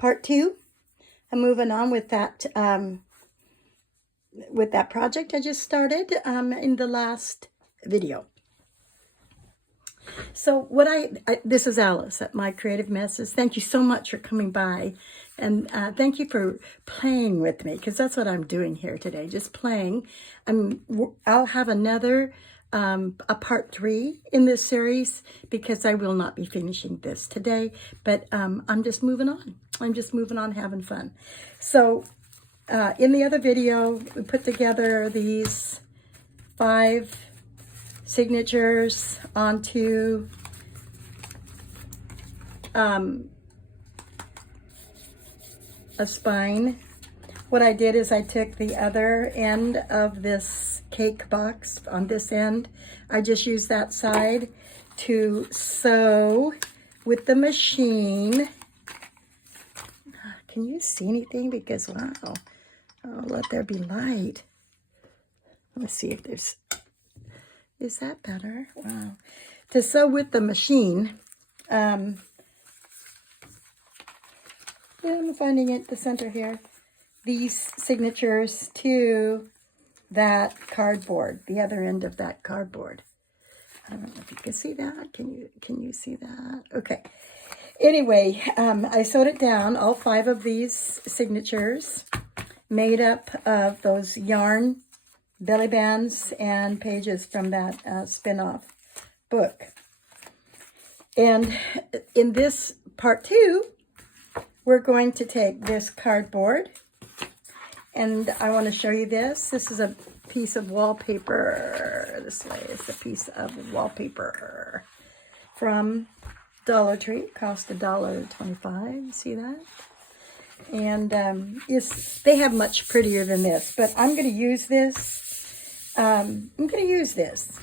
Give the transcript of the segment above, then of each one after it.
part 2. I'm moving on with that project I just started in the last video. So this is Alice at My Creative Messes. Thank you so much for coming by, and thank you for playing with me, because that's what I'm doing here today, just playing. I'll have another a part 3 in this series, because I will not be finishing this today, but I'm just moving on. I'm just moving on, having fun. So in the other video, we put together these 5 signatures onto a spine. What I did is I took the other end of this cake box on this end. I just used that side to sew with the machine. Can you see anything? Because wow, oh, let there be light. Let's see if there's, is that better? Wow. To sew with the machine, I'm finding it, the center here, these signatures to that cardboard, the other end of that cardboard. I don't know if you can see that. Can you see that? Okay. Anyway, I sewed it down, all 5 of these signatures, made up of those yarn belly bands and pages from that spin-off book. And in this part 2, we're going to take this cardboard, and I want to show you this. This is a piece of wallpaper. This way is a piece of wallpaper from Dollar Tree. It cost $1.25. See that? And they have much prettier than this, but I'm going to use this. I'm going to use this.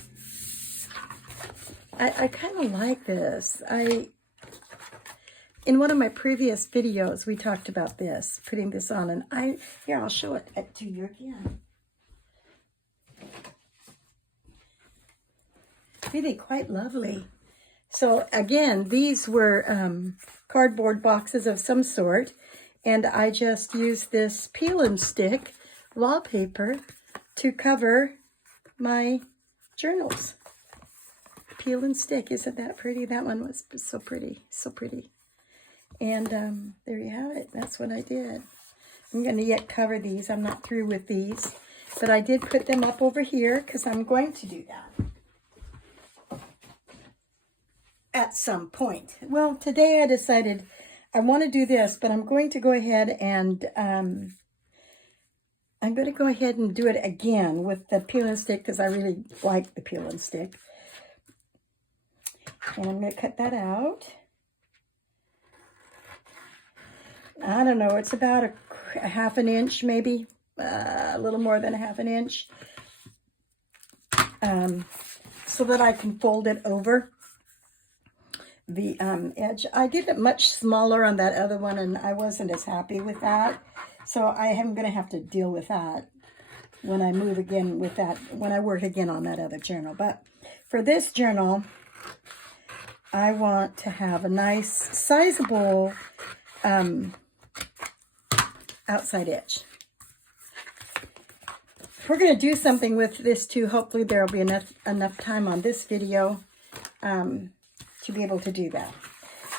I kind of like this. In one of my previous videos, we talked about this, putting this on, and here, I'll show it to you again. Really quite lovely. So again, these were cardboard boxes of some sort, and I just used this peel and stick wallpaper to cover my journals. Peel and stick, isn't that pretty? That one was so pretty, so pretty. And there you have it. That's what I did. I'm going to yet cover these. I'm not through with these, but I did put them up over here because I'm going to do that at some point. Well, today I decided I want to do this, but I'm going to go ahead and do it again with the peel and stick, because I really like the peel and stick. And I'm going to cut that out. I don't know, it's about a ½ an inch, maybe a little more than a ½ an inch, so that I can fold it over the edge. I did it much smaller on that other one, and I wasn't as happy with that, so I am going to have to deal with that when I move again with that, when I work again on that other journal. But for this journal, I want to have a nice, sizable outside edge. We're going to do something with this too. Hopefully there will be enough time on this video to be able to do that.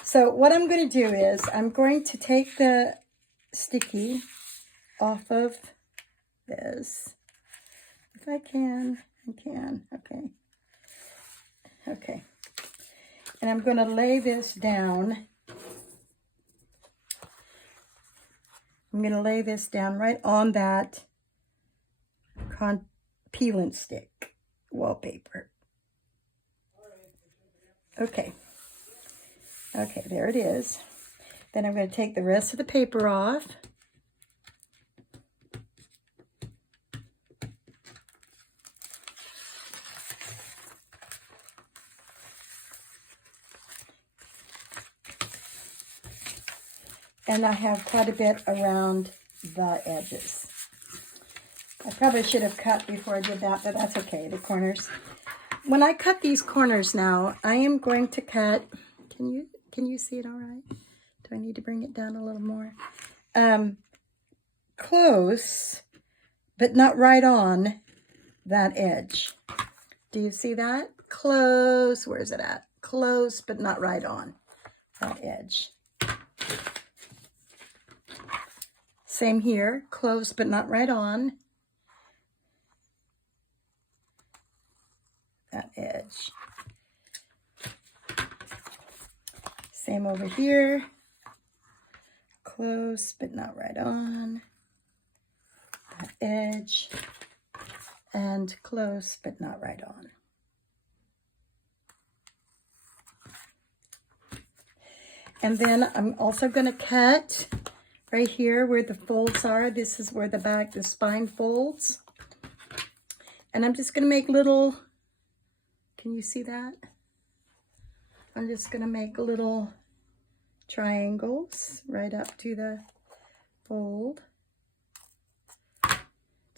So what I'm going to do is I'm going to take the sticky off of this. If I can, I can. Okay. Okay. And I'm going to lay this down. I'm going to lay this down right on that peel and stick wallpaper. Okay. Okay, there it is. Then I'm going to take the rest of the paper off. And I have quite a bit around the edges. I probably should have cut before I did that, but that's okay, the corners. When I cut these corners now, I am going to cut, can you see it all right? Do I need to bring it down a little more? Close, but not right on that edge. Do you see that? Close, where's it at? Close, but not right on that edge. Same here, close, but not right on that edge. Same over here, close, but not right on that edge, and close, but not right on. And then I'm also going to cut right here where the folds are. This is where the spine folds. And I'm just going to make little, can you see that? I'm just going to make little triangles right up to the fold.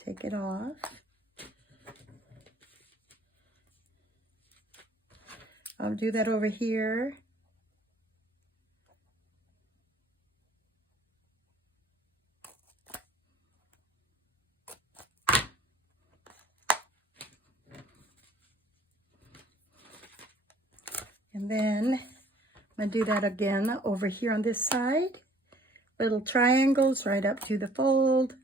Take it off. I'll do that over here. And then I'm going to do that again over here on this side. Little triangles right up to the fold.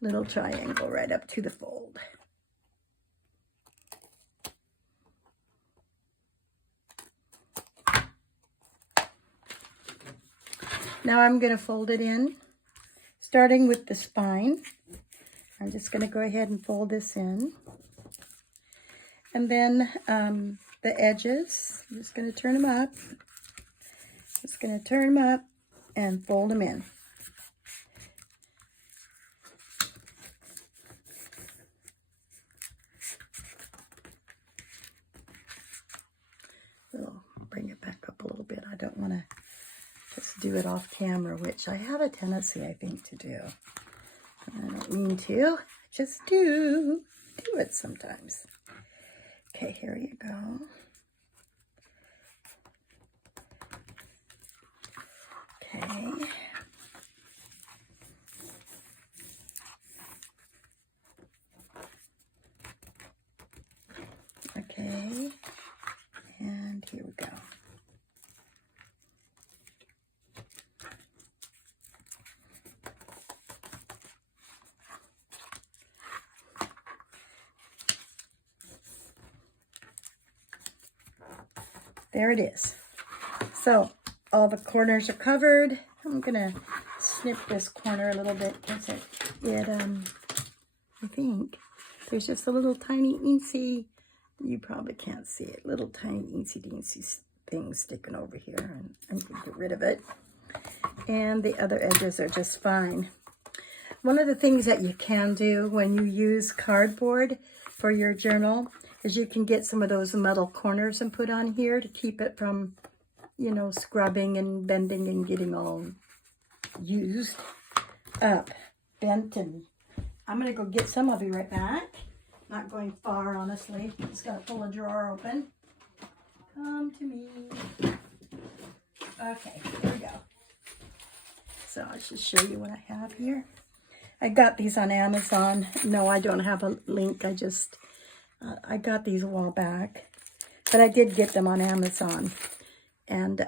Little triangle right up to the fold. Now I'm going to fold it in, starting with the spine. I'm just going to go ahead and fold this in. And then the edges, I'm just going to turn them up. Just going to turn them up and fold them in. We'll bring it back up a little bit. I don't want to just do it off camera, which I have a tendency, I think, to do. I don't mean to, I just do it sometimes. Okay, here you go. Okay. Okay, and here we go. There it is. So all the corners are covered. I'm gonna snip this corner a little bit because I think there's just a little tiny eensy, you probably can't see it, little tiny eensy thing sticking over here, and I'm gonna get rid of it. And the other edges are just fine. One of the things that you can do when you use cardboard for your journal is you can get some of those metal corners and put on here to keep it from, you know, scrubbing and bending and getting all used up, bent. And I'm going to go get some. I'll be right back. Not going far, honestly. Just got to pull a drawer open. Come to me. Okay, here we go. So I'll just show you what I have here. I got these on Amazon. No, I don't have a link. I got these a while back, but I did get them on Amazon. And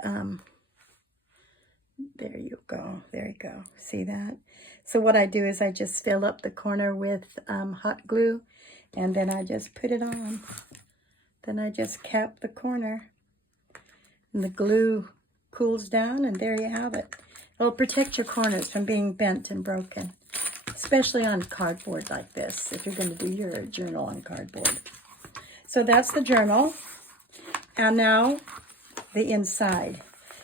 there you go. There you go. See that? So what I do is I just fill up the corner with hot glue, and then I just put it on. Then I just cap the corner, and the glue cools down, and there you have it. It'll protect your corners from being bent and broken, especially on cardboard like this, if you're going to do your journal on cardboard. So that's the journal. And now the inside.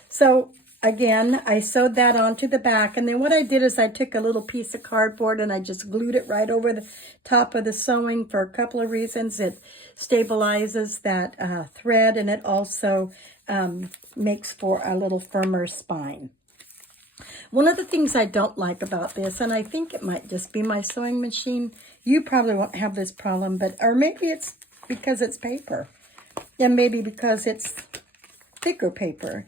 So again, I sewed that onto the back, and then what I did is I took a little piece of cardboard and I just glued it right over the top of the sewing for a couple of reasons. It stabilizes that thread, and it also makes for a little firmer spine. One of the things I don't like about this, and I think it might just be my sewing machine, you probably won't have this problem, or maybe it's because it's paper. Yeah, maybe because it's thicker paper.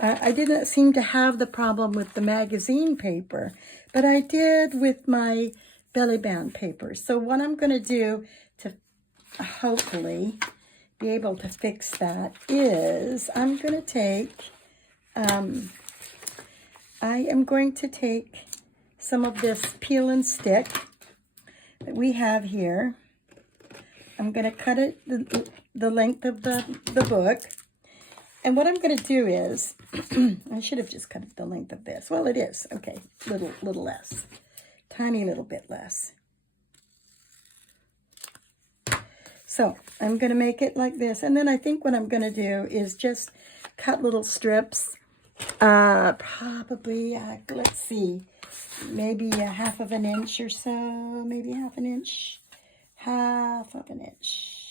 I didn't seem to have the problem with the magazine paper, but I did with my Bellyband paper. So what I'm going to do to hopefully be able to fix that is I'm going to take, I am going to take some of this peel and stick that we have here. I'm going to cut it the length of the book. And what I'm going to do is, I should have just cut it the length of this. Well, it is. Okay, little less. Tiny little bit less. So I'm going to make it like this. And then I think what I'm going to do is just cut little strips. Probably, let's see, maybe a 1/2 inch or so. Maybe 1/2 inch. 1/2 inch.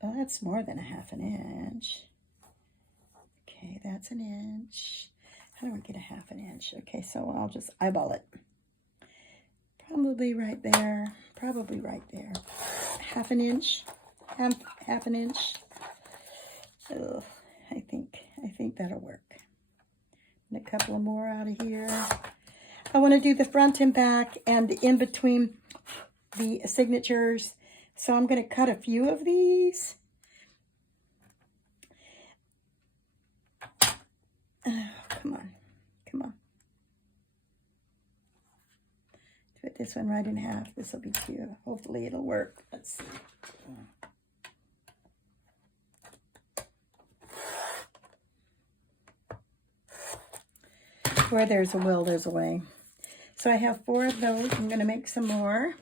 Oh, that's more than a 1/2 inch. Okay, that's an inch. How do I get a 1/2 inch? Okay, so I'll just eyeball it. Probably right there. Probably right there. 1/2 inch. Half an inch. Oh, I think that'll work. And a couple of more out of here. I want to do the front and back and in between the signatures. So I'm going to cut a few of these. Oh, come on. Come on. Put this one right in half. This will be cute. Hopefully it'll work. Let's see. Where there's a will, there's a way. So I have 4 of those. I'm going to make some more.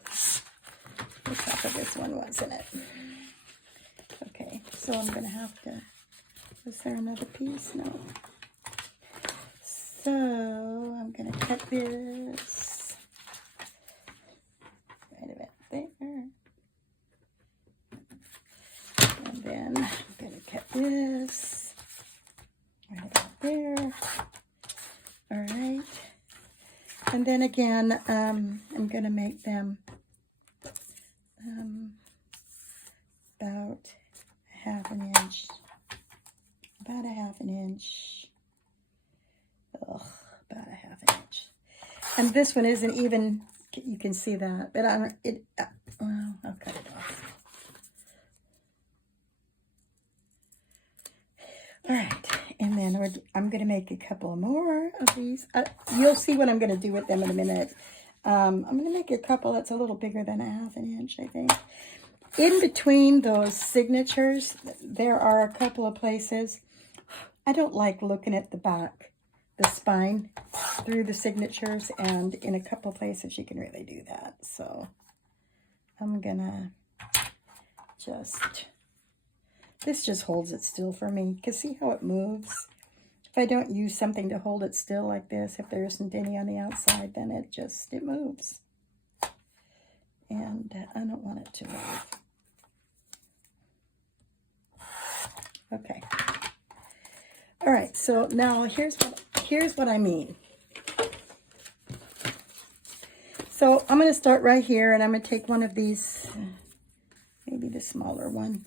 The top of this one wasn't it? Okay, so I'm going to have to, is there another piece? No. So I'm going to cut this right about there. And then I'm going to cut this right about there. All right. And then again, I'm going to make them about 1/2 inch, about 1/2 inch, about 1/2 inch. And this one isn't even, you can see that, but well, I'll cut it off. All right, and then I'm going to make a couple more of these. You'll see what I'm going to do with them in a minute. I'm going to make a couple that's a little bigger than 1/2 inch, I think. In between those signatures, there are a couple of places. I don't like looking at the back, the spine, through the signatures, and in a couple of places you can really do that. So I'm going to this just holds it still for me, because see how it moves? If I don't use something to hold it still like this, if there isn't any on the outside, then it moves. And I don't want it to move. Okay. All right, so now here's what I mean. So I'm going to start right here, and I'm going to take one of these, maybe the smaller one.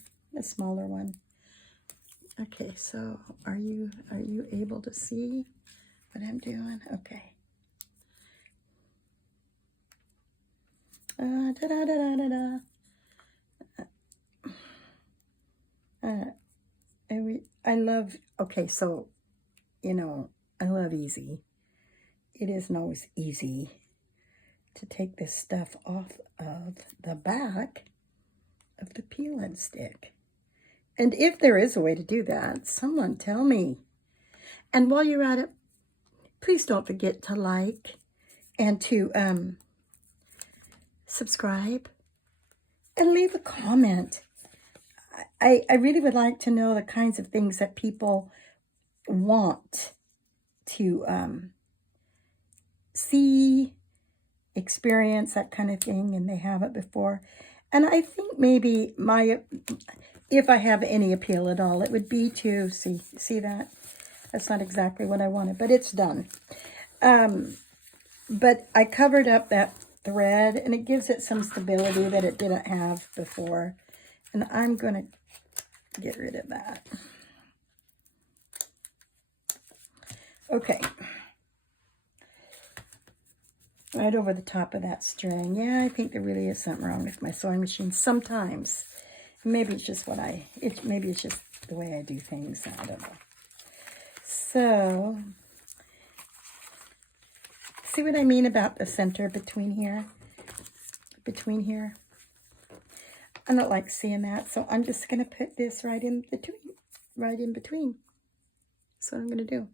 Okay, so are you able to see what I'm doing? Okay. I love, okay, so, you know, I love easy. It isn't always easy to take this stuff off of the back of the peel and stick. And if there is a way to do that, someone tell me. And while you're at it, please don't forget to like and to subscribe and leave a comment. I really would like to know the kinds of things that people want to see, experience, that kind of thing, and they haven't before. And I think maybe if I have any appeal at all, it would be to, see that? That's not exactly what I wanted, but it's done. But I covered up that thread, and it gives it some stability that it didn't have before. And I'm going to get rid of that. Okay. Right over the top of that string. Yeah, I think there really is something wrong with my sewing machine sometimes. Maybe it's just maybe it's just the way I do things. I don't know. So, see what I mean about the center between here? Between here? I don't like seeing that, so I'm just going to put this right in between. Right in between. That's what I'm going to do.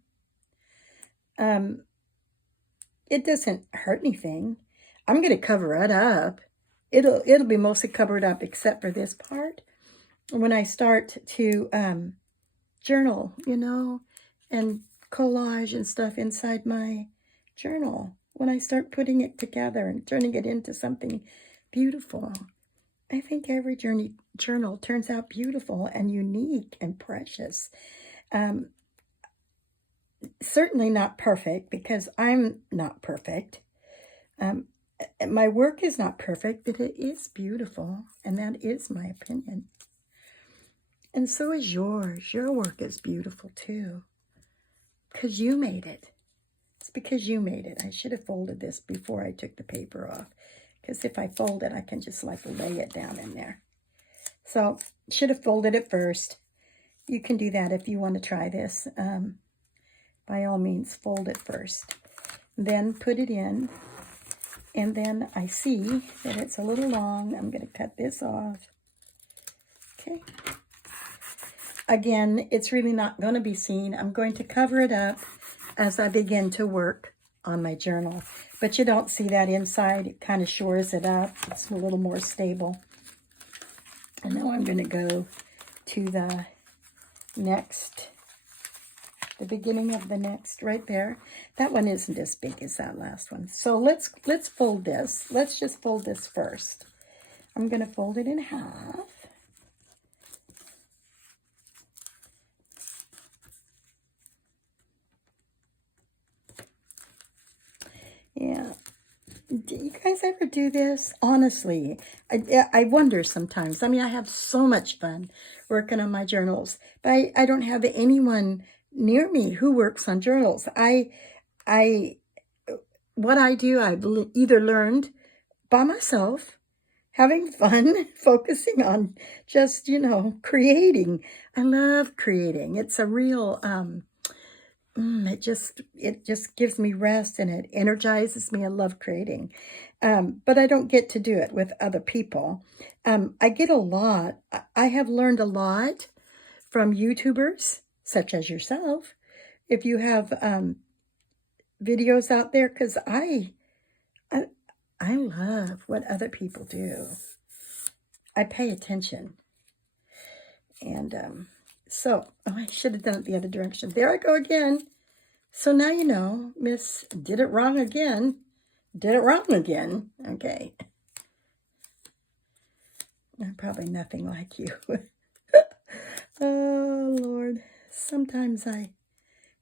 It doesn't hurt anything. I'm going to cover it up. It'll be mostly covered up except for this part. When I start to journal, you know, and collage and stuff inside my journal. When I start putting it together and turning it into something beautiful. I think every journal turns out beautiful and unique and precious. Certainly not perfect, because I'm not perfect. My work is not perfect, but it is beautiful, and that is my opinion. And so is yours. Your work is beautiful too, because you made it. It's because you made it. I should have folded this before I took the paper off, because if I fold it, I can just like lay it down in there. So should have folded it first. You can do that if you want to try this. By all means, fold it first. Then put it in. And then I see that it's a little long. I'm going to cut this off. Okay. Again, it's really not going to be seen. I'm going to cover it up as I begin to work on my journal. But you don't see that inside. It kind of shores it up. It's a little more stable. And now I'm going to go to the next, the beginning of the next, right there. That one isn't as big as that last one. So let's fold this. Let's just fold this first. I'm going to fold it in half. Yeah. Do you guys ever do this? Honestly, I wonder sometimes. I mean, I have so much fun working on my journals, but I don't have anyone near me who works on journals. What I do, I've either learned by myself, having fun, focusing on just, you know, creating. I love creating. It's a real, it just gives me rest and it energizes me. I love creating. But I don't get to do it with other people. I get a lot. I have learned a lot from YouTubers, such as yourself, if you have videos out there, because I love what other people do. I pay attention. And so, I should have done it the other direction. There I go again. So now you know, Miss did it wrong again. Did it wrong again. Okay. I'm probably nothing like you. Oh, Lord. Sometimes I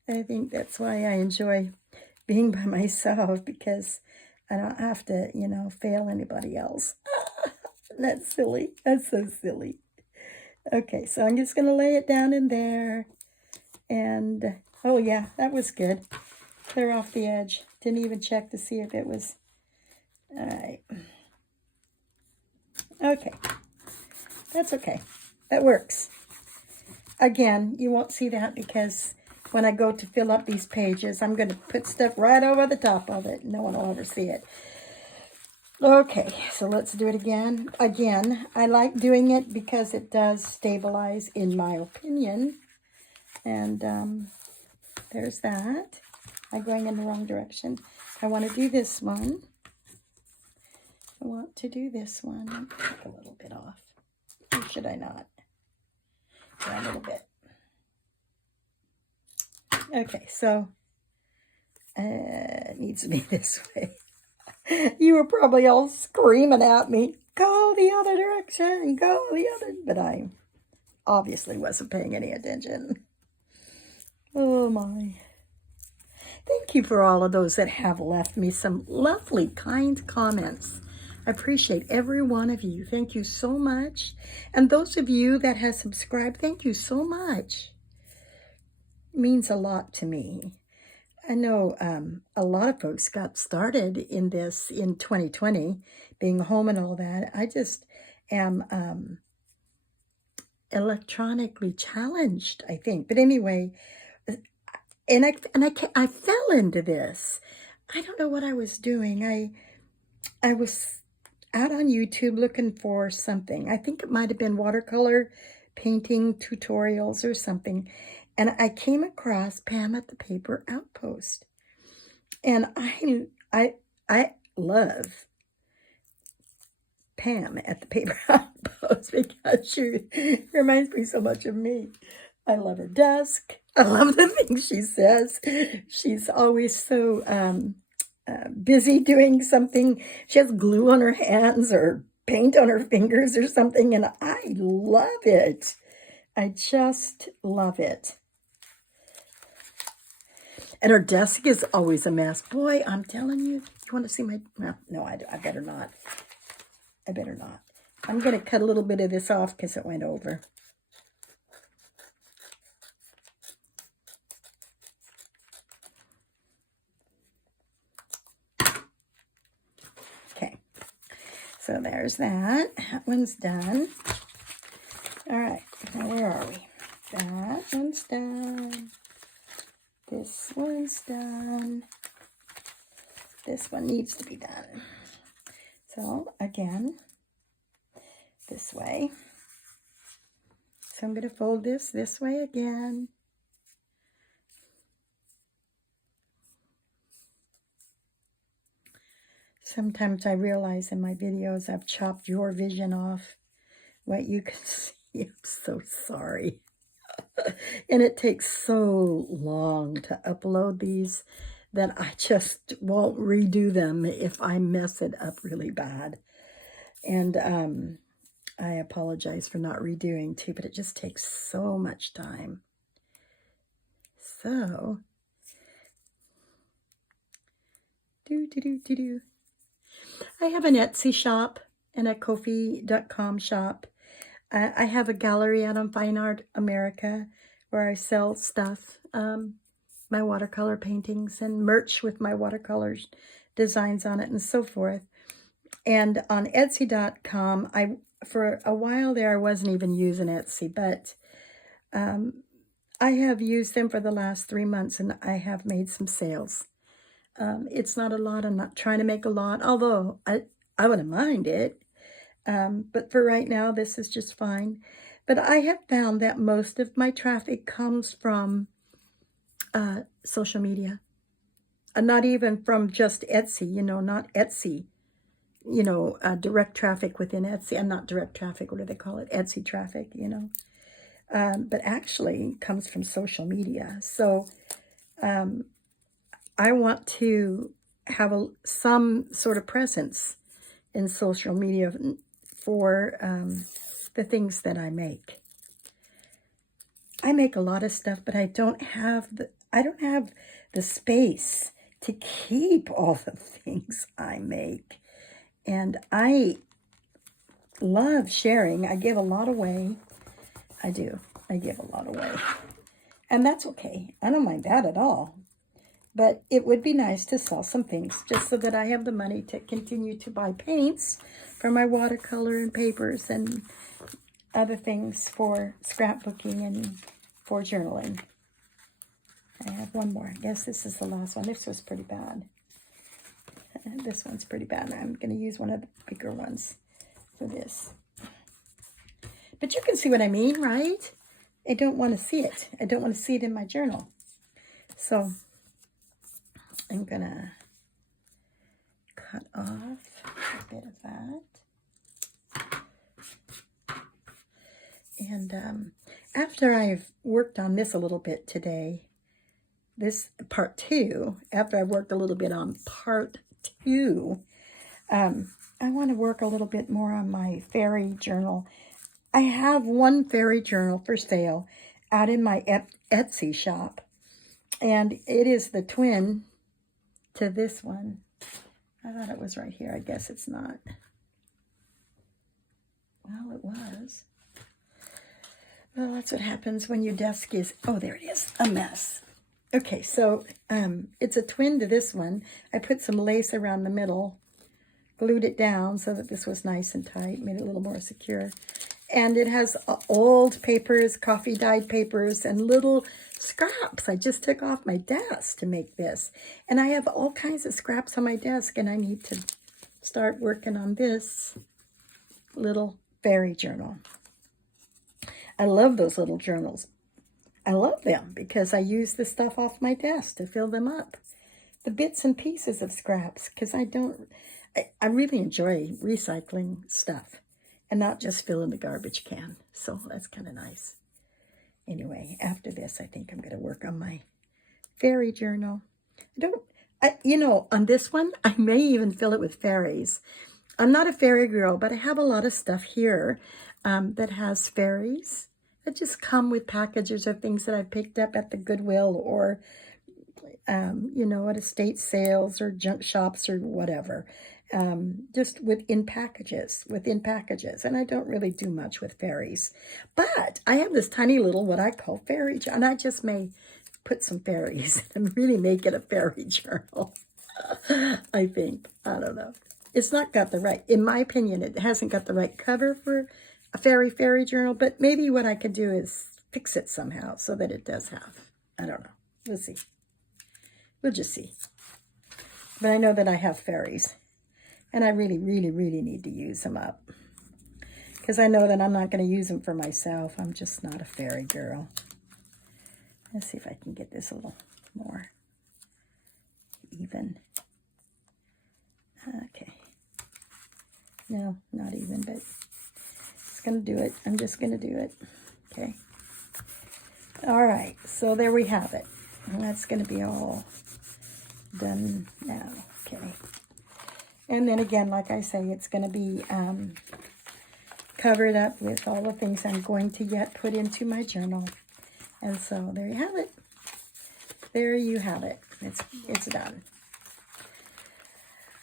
think that's why I enjoy being by myself, because I don't have to, you know, fail anybody else. That's silly. That's so silly. Okay, so I'm just going to lay it down in there. And, oh yeah, that was good. Clear off the edge. Didn't even check to see if it was. All right. Okay. That's okay. That works. Again, you won't see that because when I go to fill up these pages, I'm going to put stuff right over the top of it. No one will ever see it. Okay, so let's do it again. Again, I like doing it because it does stabilize, in my opinion. And there's that. I'm going in the wrong direction. I want to do this one. I want to do this one. Take a little bit off. Or should I not? Yeah, a little bit. Okay, so it needs to be this way. You were probably all screaming at me, go the other direction, go the other. But I obviously wasn't paying any attention. Oh, my. Thank you for all of those that have left me some lovely, kind comments. I appreciate every one of you. Thank you so much. And those of you that have subscribed, thank you so much. It means a lot to me. I know a lot of folks got started in this in 2020, being home and all that. I just am electronically challenged, I think. But anyway, I fell into this. I don't know what I was doing. I was out on YouTube looking for something. I think it might have been watercolor painting tutorials or something. And I came across Pam at the Paper Outpost. And I love Pam at the Paper Outpost because she reminds me so much of me. I love her desk. I love the things she says. She's always so busy doing something. She has glue on her hands or paint on her fingers or something, and I love it. I just love it. And her desk is always a mess. Boy, I'm telling you, you want to see my... No, I better not. I better not. I'm going to cut a little bit of this off because it went over. Okay. So there's that. That one's done. All right. Now where are we? That one's done. This one's done. This one needs to be done. So again, this way. So I'm going to fold this way again. Sometimes I realize in my videos I've chopped your vision off. What you can see, I'm so sorry. And it takes so long to upload these that I just won't redo them if I mess it up really bad. And I apologize for not redoing too, but it just takes so much time. So, I have an Etsy shop and a Ko-fi.com shop. I have a gallery out on Fine Art America where I sell stuff, my watercolor paintings and merch with my watercolors, designs on it and so forth. And on Etsy.com, for a while there, I wasn't even using Etsy, but I have used them for the last 3 months and I have made some sales. It's not a lot. I'm not trying to make a lot, although I wouldn't mind it. But for right now, this is just fine. But I have found that most of my traffic comes from social media. Not even from just Etsy, not Etsy, direct traffic within Etsy. And not direct traffic, what do they call it? Etsy traffic, but actually comes from social media. So I want to have some sort of presence in social media for the things that I make. I make a lot of stuff, but I don't have the space to keep all the things I make. And I love sharing. I give a lot away. I do. I give a lot away. And that's okay. I don't mind that at all. But it would be nice to sell some things just so that I have the money to continue to buy paints for my watercolor and papers and other things for scrapbooking and for journaling. I have one more. I guess this is the last one. This was pretty bad. This one's pretty bad. I'm going to use one of the bigger ones for this. But you can see what I mean, right? I don't want to see it. I don't want to see it in my journal. So I'm going to cut off a bit of that. And after I've worked on this a little bit today, this part 2, after I've worked a little bit on part 2, I want to work a little bit more on my fairy journal. I have one fairy journal for sale out in my Etsy shop. And it is the twin to this one. I thought it was right here. I guess it's not. Well, it was. Well, that's what happens when your desk is, oh, there it is, a mess. Okay, so it's a twin to this one. I put some lace around the middle, glued it down so that this was nice and tight, made it a little more secure. And it has old papers, coffee dyed papers, and little scraps I just took off my desk to make this. And I have all kinds of scraps on my desk, and I need to start working on this little fairy journal. I love those little journals. I love them because I use the stuff off my desk to fill them up. The bits and pieces of scraps, because I really enjoy recycling stuff and not just filling the garbage can. So that's kind of nice. Anyway, after this, I think I'm going to work on my fairy journal. On this one, I may even fill it with fairies. I'm not a fairy girl, but I have a lot of stuff here that has fairies that just come with packages of things that I picked up at the Goodwill or, at estate sales or junk shops or whatever. Just within packages. And I don't really do much with fairies. But I have this tiny little, what I call fairy journal. And I just may put some fairies and really make it a fairy journal. I think. I don't know. It's not got the right, in my opinion, it hasn't got the right cover for a fairy journal, but maybe what I could do is fix it somehow so that it does have. I don't know. We'll see. We'll just see. But I know that I have fairies, and I really, really, really need to use them up because I know that I'm not going to use them for myself. I'm just not a fairy girl. Let's see if I can get this a little more even. Okay. No, not even, but it's going to do it. I'm just going to do it. Okay. All right. So there we have it. And that's going to be all done now. Okay. And then again, like I say, it's going to be covered up with all the things I'm going to yet put into my journal. And so there you have it. There you have it. It's done.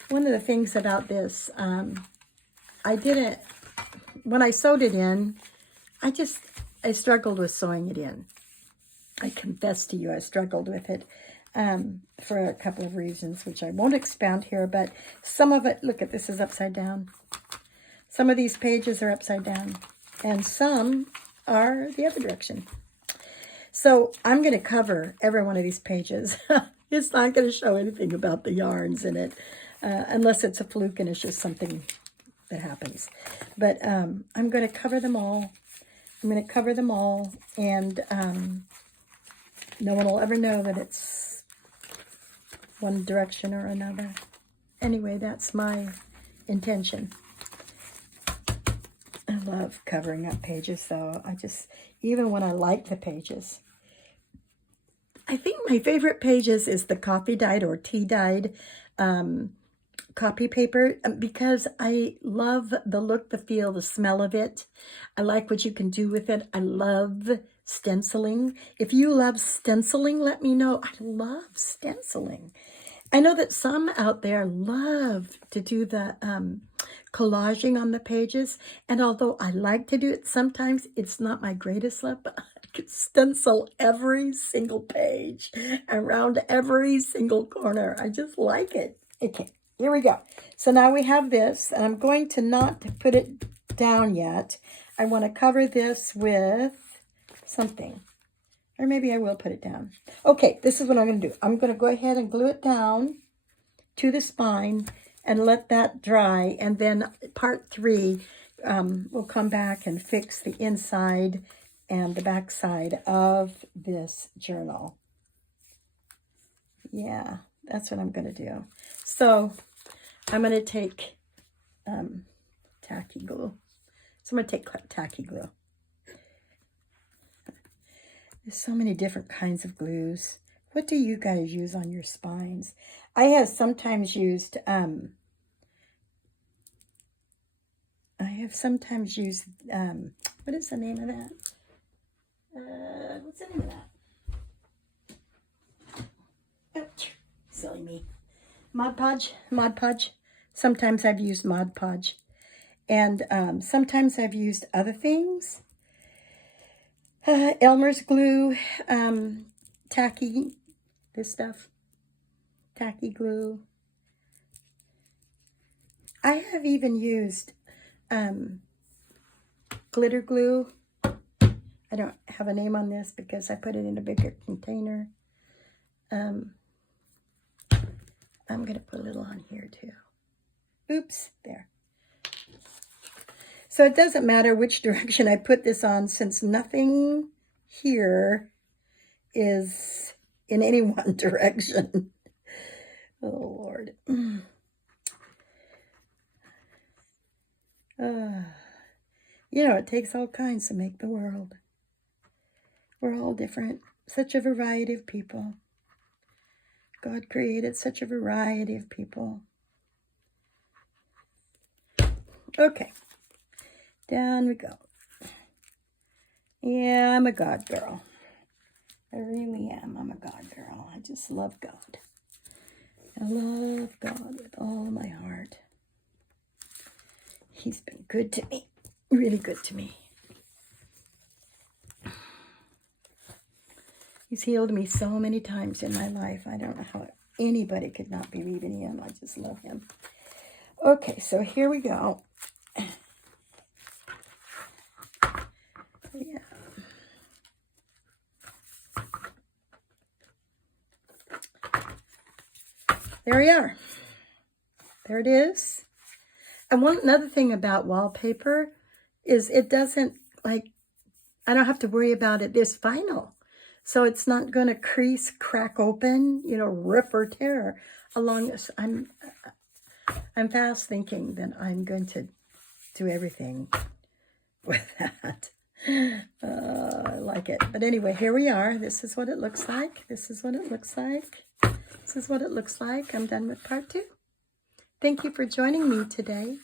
One of the things about this, when I sewed it in, I struggled with sewing it in. I confess to you, I struggled with it for a couple of reasons, which I won't expound here, but some of it, look at this, is upside down. Some of these pages are upside down, and some are the other direction. So I'm going to cover every one of these pages. It's not going to show anything about the yarns in it. Unless it's a fluke and it's just something that happens. But I'm going to cover them all. And no one will ever know that it's one direction or another. Anyway, that's my intention. I love covering up pages, though. Even when I like the pages. I think my favorite pages is the coffee dyed or tea dyed copy paper because I love the look, the feel, the smell of it. I like what you can do with it. I love stenciling. If you love stenciling, let me know. I love stenciling. I know that some out there love to do the collaging on the pages, and although I like to do it sometimes, it's not my greatest love, but I could stencil every single page around every single corner. I just like it. Okay. Here we go. So now we have this, and I'm going to not put it down yet. I want to cover this with something, or maybe I will put it down. Okay, this is what I'm going to do. I'm going to go ahead and glue it down to the spine and let that dry, and then part 3, we'll come back and fix the inside and the back side of this journal. Yeah, that's what I'm going to do. So I'm going to take tacky glue. So I'm going to take tacky glue. There's so many different kinds of glues. What do you guys use on your spines? I have sometimes used, what is the name of that? What's the name of that? silly me. Mod Podge, Mod Podge. Sometimes I've used Mod Podge. And sometimes I've used other things. Elmer's glue, tacky, this stuff, tacky glue. I have even used glitter glue. I don't have a name on this because I put it in a bigger container. I'm going to put a little on here too. Oops, there. So it doesn't matter which direction I put this on, since nothing here is in any one direction. Oh, Lord. You know, it takes all kinds to make the world. We're all different. Such a variety of people. God created such a variety of people. Okay. Down we go. Yeah, I'm a God girl. I really am. I'm a God girl. I just love God. I love God with all my heart. He's been good to me. Really good to me. He's healed me so many times in my life. I don't know how anybody could not believe in him. I just love him. Okay, so here we go. Yeah. There we are. There it is. And another thing about wallpaper is it doesn't, like, I don't have to worry about it. There's vinyl. So it's not going to crease, crack open, you know, rip or tear along this. I'm fast thinking that I'm going to do everything with that. I like it. But anyway, here we are. This is what it looks like. This is what it looks like. This is what it looks like. I'm done with part 2. Thank you for joining me today.